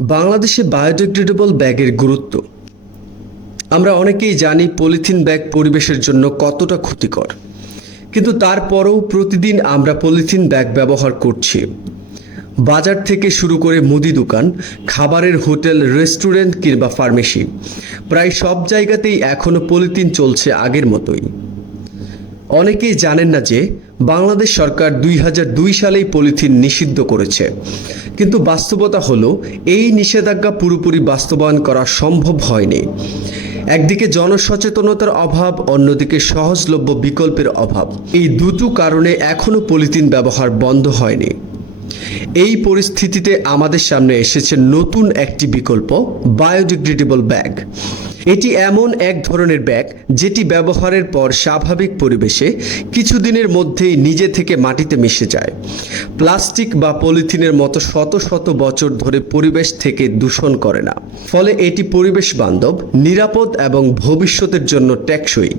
বাংলাদেশে বায়োডিগ্রেডেবল ব্যাগের গুরুত্ব। আমরা অনেকেই জানি পলিথিন ব্যাগ পরিবেশের জন্য কতটা ক্ষতিকর, কিন্তু তারপরেও প্রতিদিন আমরা পলিথিন ব্যাগ ব্যবহার করছি। বাজার থেকে শুরু করে মুদি দোকান, খাবারের হোটেল, রেস্টুরেন্ট কিংবা ফার্মেসি, প্রায় সব জায়গাতেই এখনও পলিথিন চলছে আগের মতোই। অনেকেই জানেন না যে বাংলাদেশ সরকার 2002 সালেই পলিথিন নিষিদ্ধ করেছে, কিন্তু বাস্তবতা হলো এই নিষেধাজ্ঞা পুরোপুরি বাস্তবায়ন করা সম্ভব হয়নি। একদিকে জনসচেতনতার অভাব, অন্যদিকে সহজলভ্য বিকল্পের অভাব। এই দুটো কারণে এখনও পলিথিন ব্যবহার বন্ধ হয়নি। এই পরিস্থিতিতে আমাদের সামনে এসেছে নতুন একটি বিকল্প, বায়োডিগ্রেডেবল ব্যাগ। এটি এমন এক ধরনের ব্যাগ যেটি ব্যবহারের পর স্বাভাবিক পরিবেশে কিছুদিনের মধ্যেই নিজে থেকে মাটিতে মিশে যায়। প্লাস্টিক বা পলিথিনের মতো শত শত বছর ধরে পরিবেশ থেকে দূষণ করে না, ফলে এটি পরিবেশ বান্ধব, নিরাপদ এবং ভবিষ্যতের জন্য টেকসই।